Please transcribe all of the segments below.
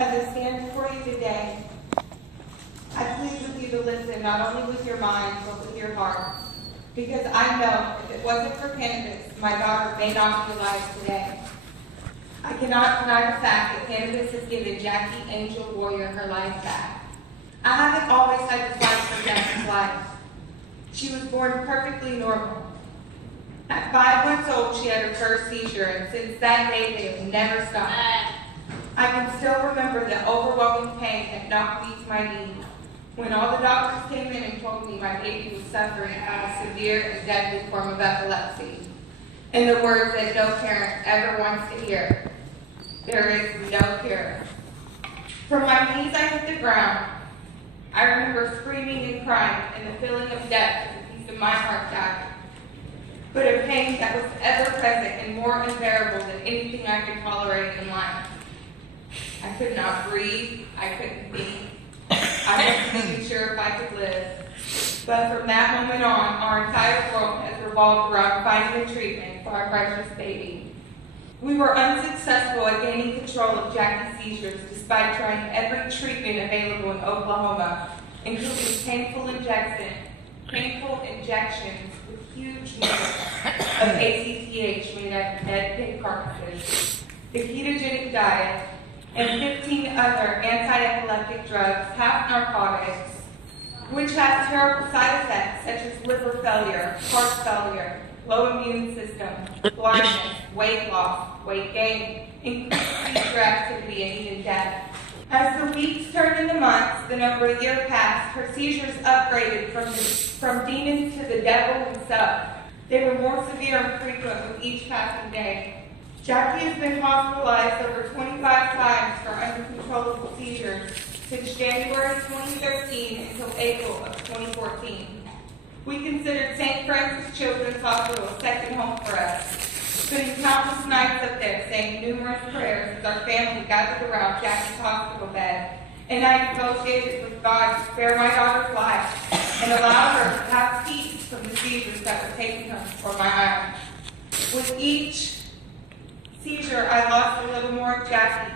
As I stand before you today, I plead with you to listen not only with your mind, but with your heart. Because I know if it wasn't for cannabis, my daughter may not be alive today. I cannot deny the fact that cannabis has given Jackie Angel Warrior her life back. I haven't always had to fight for Jackie's life. She was born perfectly normal. At 5 months old, she had her first seizure, and since that day, they have never stopped. I can still remember the overwhelming pain that knocked me to my knees when all the doctors came in and told me my baby was suffering from a severe and deadly form of epilepsy. And the words that no parent ever wants to hear: there is no cure. From my knees, I hit the ground. I remember screaming and crying, and the feeling of death as a piece of my heart died. But a pain that was ever present and more unbearable than anything I could tolerate in life. I could not breathe. I couldn't think. I wasn't even sure if I could live. But from that moment on, our entire world has revolved around finding a treatment for our precious baby. We were unsuccessful at gaining control of Jackie's seizures despite trying every treatment available in Oklahoma, including painful injections with huge needles of ACTH made out of dead pig carcasses, the ketogenic diet, and 15 other anti-epileptic drugs, half narcotics, which have terrible side effects such as liver failure, heart failure, low immune system, blindness, weight loss, weight gain, increased seizure activity, and even death. As the weeks turned into months, then over a year passed, her seizures upgraded from demons to the devil himself. They were more severe and frequent with each passing day. Jackie has been hospitalized over 25 times for uncontrollable seizures since January 2013 until April of 2014. We considered St. Francis Children's Hospital a second home for us, spending countless nights up there saying numerous prayers as our family gathered around Jackie's hospital bed, and I negotiated with God to spare my daughter's life and allow her to have peace from the seizures that were taking her from my arms. With each seizure, I lost a little more of Jackie.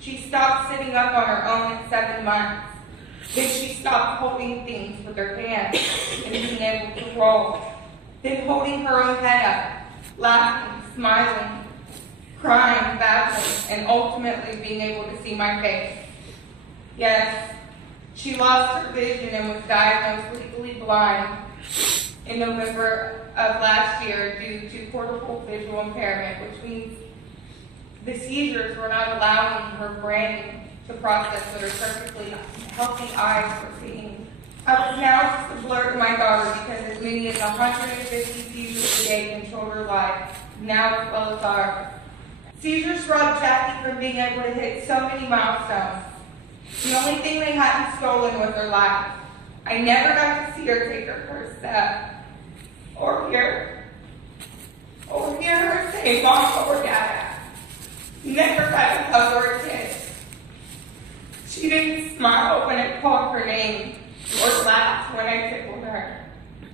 She stopped sitting up on her own at 7 months. Then she stopped holding things with her hands and being able to roll. Then holding her own head up, laughing, smiling, crying, babbling, and ultimately being able to see my face. Yes, she lost her vision and was diagnosed legally blind in November of last year due to cortical visual impairment, which means the seizures were not allowing her brain to process what her perfectly healthy eyes were seeing. I was now just a blur to my daughter because as many as 150 seizures a day controlled her life, now as well as ours. Seizures robbed Jackie from being able to hit so many milestones. The only thing they hadn't stolen was her life. I never got to see her take her first step, or hear her say mom or dad. Never got to hug or kiss. She didn't smile when I called her name or laugh when I tickled her.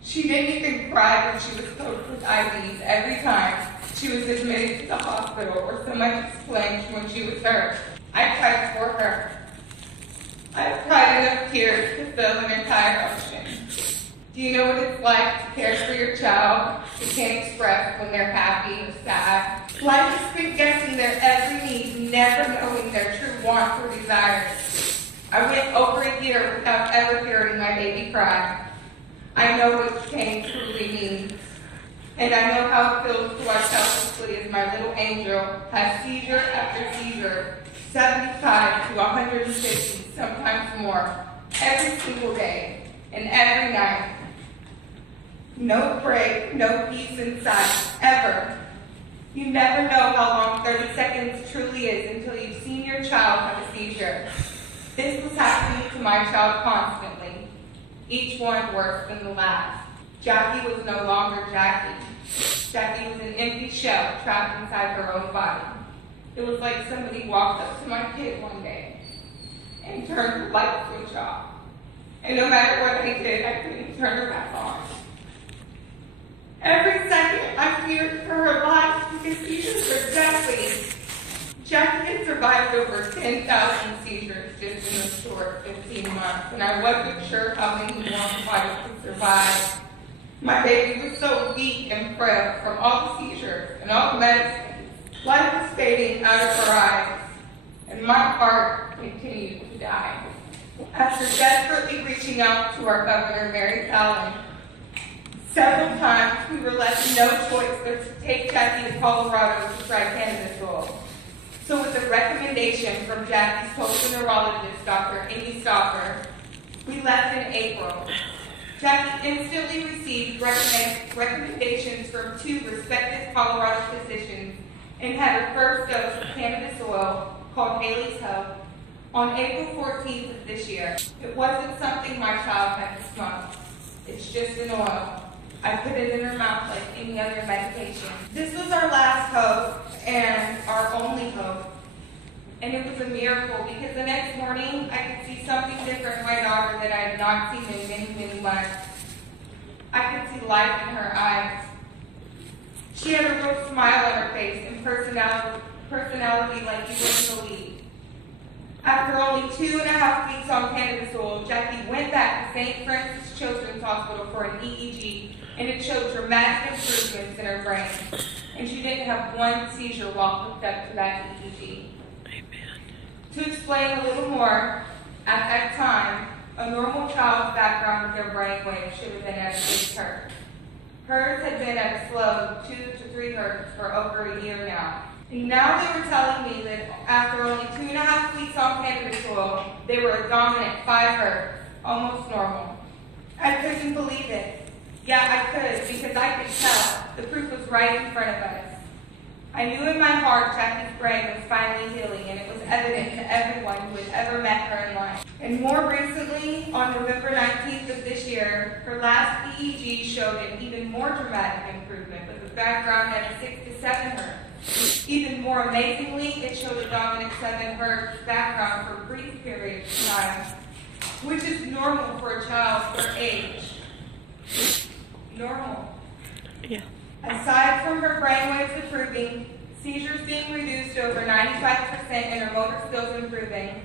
She didn't even cry when she was coated with IVs every time she was admitted to the hospital or so much as flinched when she was hurt. I cried for her. I've cried enough tears to fill an entire ocean. Do you know what it's like to care for your child who can't express when they're happy or sad? Life has been guessing their every need, never knowing their true wants or desires. I went over a year without ever hearing my baby cry. I know what pain truly means. And I know how it feels to watch helplessly as my little angel has seizure after seizure, 75 to 150, sometimes more, every single day and every night. No break, no peace in sight, ever. You never know how long 30 seconds truly is until you've seen your child have a seizure. This was happening to my child constantly, each one worse than the last. Jackie was no longer Jackie. Jackie was an empty shell trapped inside her own body. It was like somebody walked up to my kid one day and turned the light switch off. And no matter what I did, I couldn't turn her back on. Every second I feared for her life because seizures are deadly. Jackie had survived over 10,000 seizures just in a short 15 months, and I wasn't sure how many more I could survive. My baby was so weak and frail from all the seizures and all the medicines. Life was fading out of her eyes, and my heart continued to die. After desperately reaching out to our governor, Mary Fallon, several times we were left no choice but to take Jackie to Colorado to try cannabis oil. So with a recommendation from Jackie's total neurologist, Dr. Amy Stoffer, we left in April. Jackie instantly received recommendations from 2 respected Colorado physicians and had her first dose of cannabis oil called Haley's Hope on April 14th of this year. It wasn't something my child had to smoke. It's just an oil. I put it in her mouth like any other medication. This was our last hope and our only hope. And it was a miracle because the next morning I could see something different in my daughter that I had not seen in many, many months. I could see light in her eyes. She had a real smile on her face and personality like you wouldn't believe. After only 2.5 weeks on cannabis oil, Jackie went back to St. Francis Children's Hospital for an EEG, and it showed dramatic improvements in her brain. And she didn't have one seizure while hooked up to that EEG. Amen. To explain a little more, at that time, a normal child's background with their brain waves should have been at 6 hertz. Hers had been at a slow 2 to 3 hertz for over a year now. And now they were telling me that after only 2.5 weeks on cannabis oil, they were a dominant 5 hertz, almost normal. I couldn't believe it. Yeah, I could, because I could tell. The proof was right in front of us. I knew in my heart Jackie's brain was finally healing, and it was evident to everyone who had ever met her in life. And more recently, on November 19th of this year, her last EEG showed an even more dramatic improvement, with a background at a 6 to 7 hertz. Even more amazingly, it showed a dominant 7 hertz background for brief periods of time, which is normal for a child her age. Normal. Yeah. Aside from her brainwaves improving, seizures being reduced to over 95% and her motor skills improving,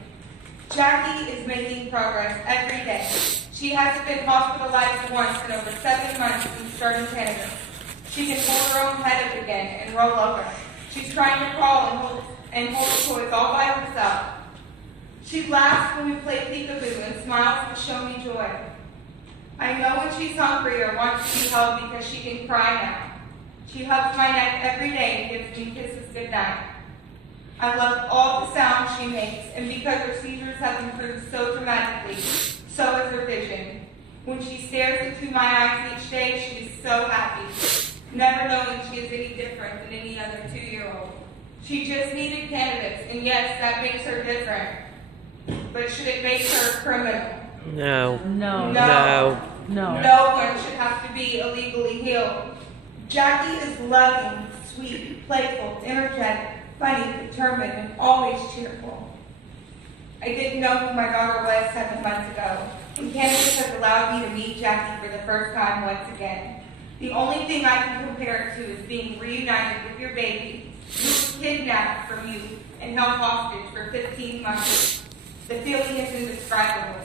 Jackie is making progress every day. She hasn't been hospitalized once in over 7 months since starting cannabis. She can hold her own head up again and roll over. She's trying to crawl and hold toys all by herself. She laughs when we play peekaboo and smiles to show me joy. I know when she's hungry or wants to be held because she can cry now. She hugs my neck every day and gives me kisses goodnight. I love all the sounds she makes, and because her seizures have improved so dramatically, so has her vision. When she stares into my eyes each day, she is so happy, never knowing she is any different than any other 2-year-old. She just needed cannabis, and yes, that makes her different. But should it make her a criminal? No. No. No. No. No one should have to be illegally healed. Jackie is loving, sweet, playful, energetic, funny, determined, and always cheerful. I didn't know who my daughter was 7 months ago, and cannabis has allowed me to meet Jackie for the first time once again. The only thing I can compare it to is being reunited with your baby, who was kidnapped from you and held hostage for 15 months. The feeling is indescribable.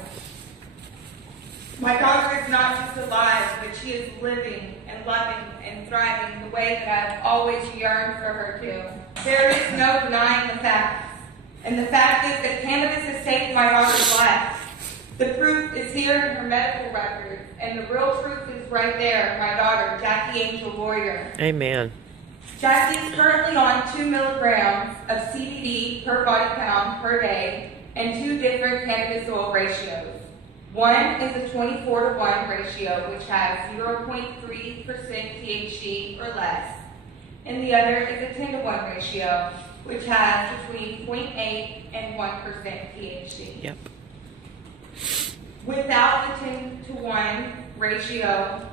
My daughter is not just alive, but she is living and loving and thriving the way that I've always yearned for her to. There is no denying the facts. And the fact is that cannabis has saved my daughter's life. The proof is here in her medical records, and the real truth is right there, my daughter, Jackie Angel Warrior. Amen. Jackie is currently on 2 milligrams of CBD per body pound per day and 2 different cannabis oil ratios. One is a 24-to-1 ratio, which has 0.3% THC or less, and the other is a 10-to-1 ratio, which has between 0.8 and 1% THC. Yep. Without the 10-to-1 ratio,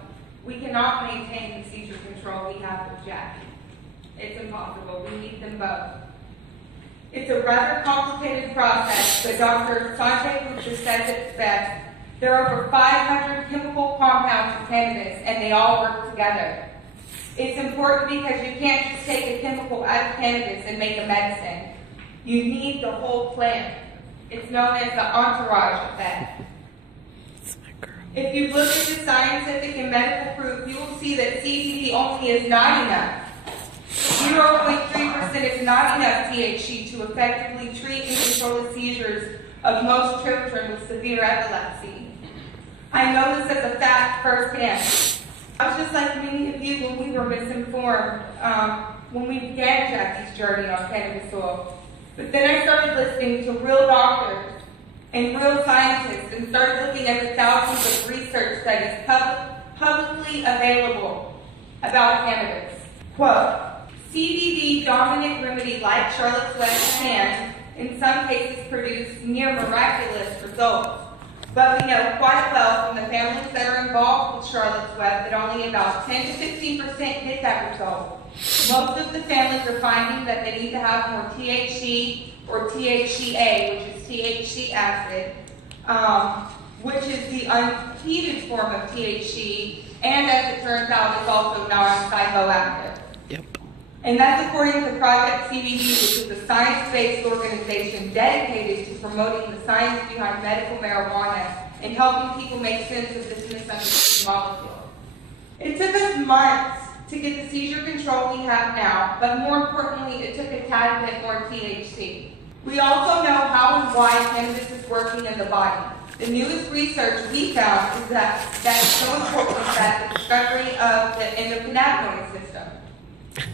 we cannot maintain the seizure control we have with Jackie. It's impossible. We need them both. It's a rather complicated process, but Dr. Sanjay Gupta says it's best. There are over 500 chemical compounds in cannabis, and they all work together. It's important because you can't just take a chemical out of cannabis and make a medicine. You need the whole plant. It's known as the entourage effect. If you look at the scientific and medical proof, you will see that CBD only is not enough. 0.3% is not enough THC to effectively treat and control the seizures of most children with severe epilepsy. I know this as a fact firsthand. I was just like many of you when we were misinformed when we began Jackie's journey on cannabis oil. But then I started listening to real doctors and real scientists and started looking at the thousands of research studies publicly available about cannabis. Quote, CBD dominant remedy like Charlotte's Web can, in some cases, produce near miraculous results. But we know quite well from the families that are involved with Charlotte's Web that only about 10 to 15% get that result. Most of the families are finding that they need to have more THC or THCA, which is THC acid, which is the unheated form of THC, and as it turns out, is also non-psychoactive. Yep. And that's according to Project CBD, which is a science-based organization dedicated to promoting the science behind medical marijuana and helping people make sense of this misunderstood molecule. It took us months to get the seizure control we have now, but more importantly, it took a tad bit more THC. We also know how and why cannabis is working in the body. The newest research we found is that it's so important that the discovery of the endocannabinoid system.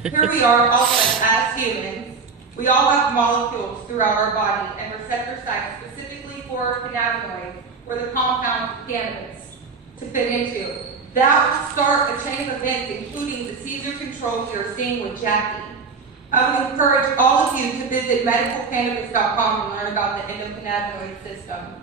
Here we are, also as humans, we all have molecules throughout our body and receptor sites specifically for cannabinoids, or the compound of cannabis, to fit into. That would start a chain of events, including the seizure control we are seeing with Jackie. I would encourage all of you to visit medicalcannabis.com and learn about the endocannabinoid system.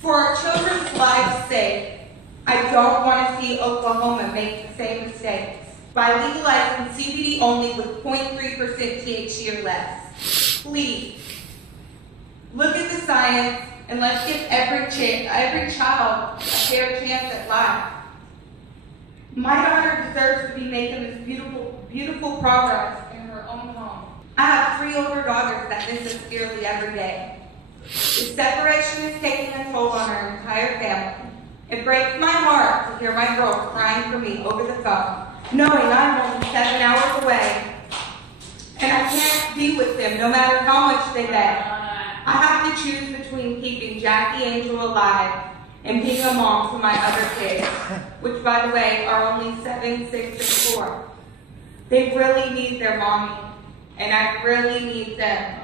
For our children's lives' sake, I don't want to see Oklahoma make the same mistakes by legalizing CBD only with 0.3% THC or less. Please, look at the science and let's give every child a fair chance at life. My daughter deserves to be making this beautiful progress in her own home. I have 3 older daughters that miss us dearly every day. The separation is taking a toll on our entire family. It breaks my heart to hear my girls crying for me over the phone, knowing I'm only 7 hours away, and I can't be with them no matter how much they beg. I have to choose between keeping Jackie Angel alive and being a mom to my other kids, which, by the way, are only 7, 6, and 4. They really need their mommy, and I really need them.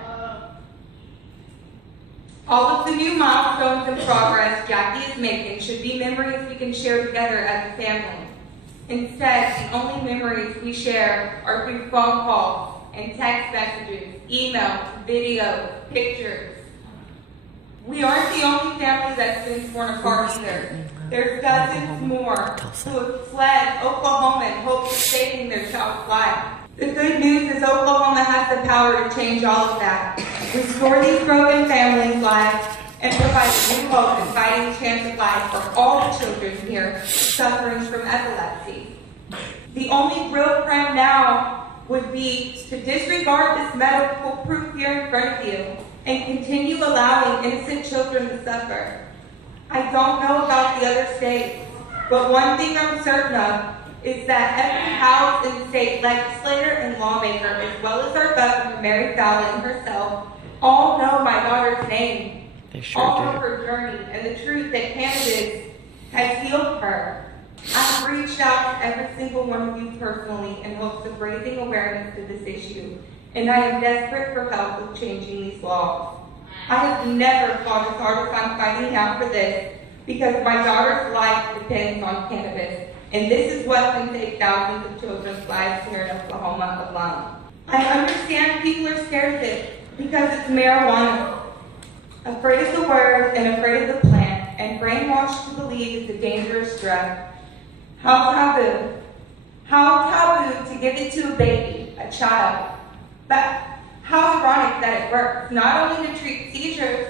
All of the new milestones and progress Jackie is making should be memories we can share together as a family. Instead, the only memories we share are through phone calls and text messages, emails, videos, pictures. We aren't the only family that's been torn apart either. There's dozens more who have fled Oklahoma in hopes of saving their child's life. The good news is Oklahoma has the power to change all of that, restore these broken families' lives, and provide a new hope and fighting chance of life for all the children here suffering from epilepsy. The only real crime now would be to disregard this medical proof here in front of you and continue allowing innocent children to suffer. I don't know about the other states, but one thing I'm certain of is that every house and state legislator and lawmaker, as well as our governor, Mary Fallon herself, all know my daughter's name, They sure all do. of her journey, and the truth that cannabis has healed her. I've reached out to every single one of you personally in hopes of raising awareness to this issue, and I am desperate for help with changing these laws. I have never fought as hard as I'm fighting now for this, because my daughter's life depends on cannabis, and this is what can save thousands of children's lives here in Oklahoma alone. I understand people are scared of it because it's marijuana, afraid of the word and afraid of the plant, and brainwashed to believe it's a dangerous drug. How taboo. How taboo to give it to a baby, a child. But how ironic that it works, not only to treat seizures,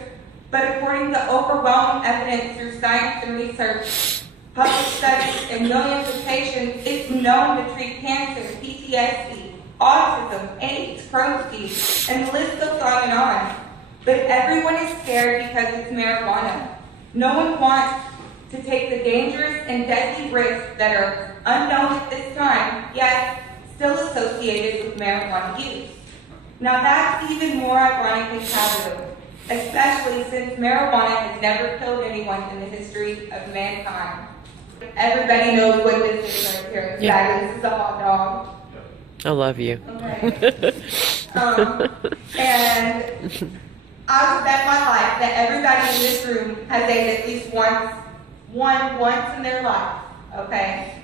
but according to overwhelming evidence through science and research, published studies, and millions of patients, it's known to treat cancer, PTSD, autism, AIDS, Crohn's disease, and the list goes on and on. But everyone is scared because it's marijuana. No one wants to take the dangerous and deadly risks that are unknown at this time, yet still associated with marijuana use. Now that's even more ironically taboo, especially since marijuana has never killed anyone in the history of mankind. Everybody knows what this is right here. Yeah. This is a hot dog. I love you. Okay. And I would bet my life that everybody in this room has ate at least once in their life, okay?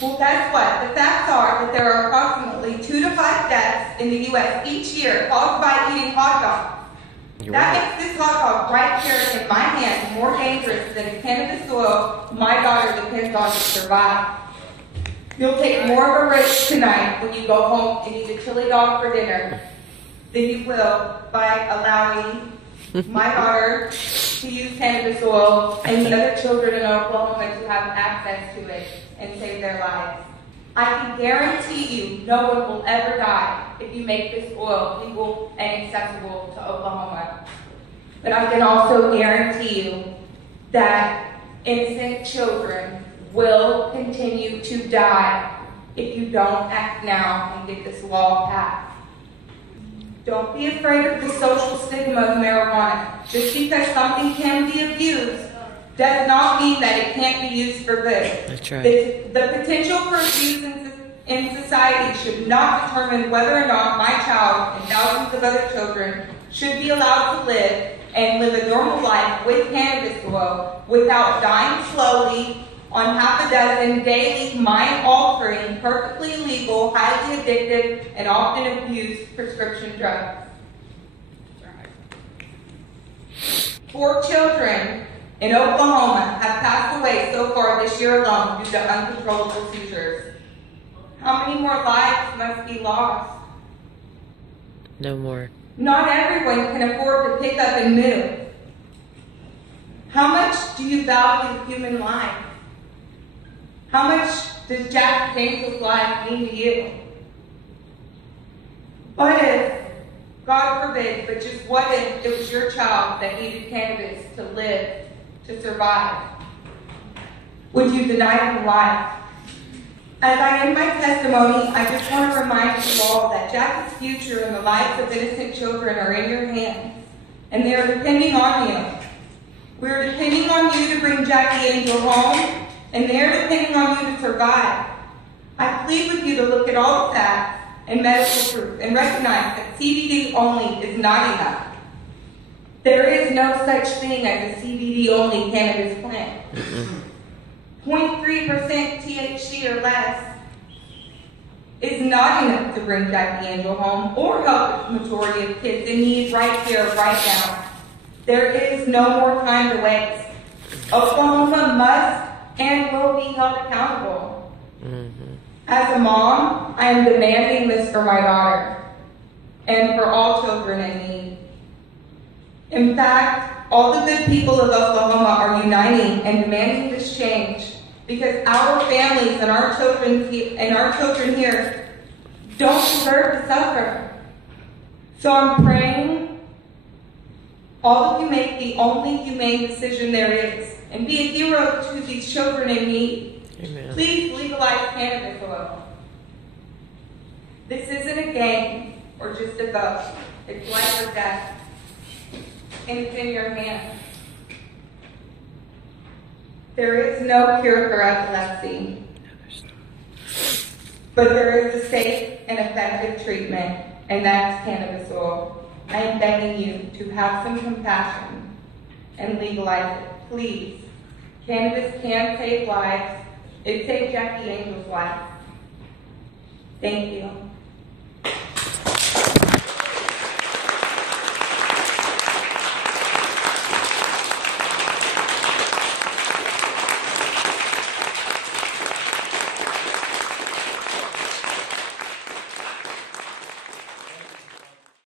Well, guess what? The facts are that there are approximately 2 to 5 deaths in the U.S. each year caused by eating hot dogs. That makes this hot dog right here in my hand more dangerous than the cannabis oil my daughter depends on to survive. You'll take more of a risk tonight when you go home and eat a chili dog for dinner than you will by allowing my daughter to use cannabis oil and the other children in Oklahoma to have access to it and save their lives. I can guarantee you no one will ever die if you make this oil legal and accessible to Oklahoma. But I can also guarantee you that innocent children will continue to die if you don't act now and get this law passed. Don't be afraid of the social stigma of marijuana. Just because something can be abused does not mean that it can't be used for good. That's right. The potential for abuse in society should not determine whether or not my child and thousands of other children should be allowed to live and live a normal life with cannabis oil without dying slowly on half a dozen daily, mind-altering, perfectly legal, highly addictive, and often abused prescription drugs. 4 children in Oklahoma have passed away so far this year alone due to uncontrollable seizures. How many more lives must be lost? No more. Not everyone can afford to pick up and move. How much do you value human life? How much does Jack Daniel's life mean to you? What if, God forbid, but just what if it was your child that needed cannabis to live, to survive? Would you deny them life? As I end my testimony, I just want to remind you all that Jack's future and the lives of innocent children are in your hands, and they are depending on you. We are depending on you to bring Jackie Angel home, and they are depending on you to survive. I plead with you to look at all the facts and medical proof and recognize that CBD only is not enough. There is no such thing as a CBD-only cannabis plant. 0.3% THC or less is not enough to bring Jackie Angel home or help the majority of kids in need right here, right now. There is no more time to waste. Oklahoma must and will be held accountable. As a mom, I am demanding this for my daughter and for all children in need. In fact, all the good people of Oklahoma are uniting and demanding this change because our families and our children here don't deserve to suffer. So I'm praying all of you make the only humane decision there is and be a hero to these children in need. Amen. Please legalize cannabis oil. This isn't a game or just a vote. It's life or death. And it's in your hands. There is no cure for epilepsy. But there is a safe and effective treatment, and that's cannabis oil. I am begging you to have some compassion and legalize it. Please. Cannabis can save lives. It saved Jackie Angel's life. Thank you.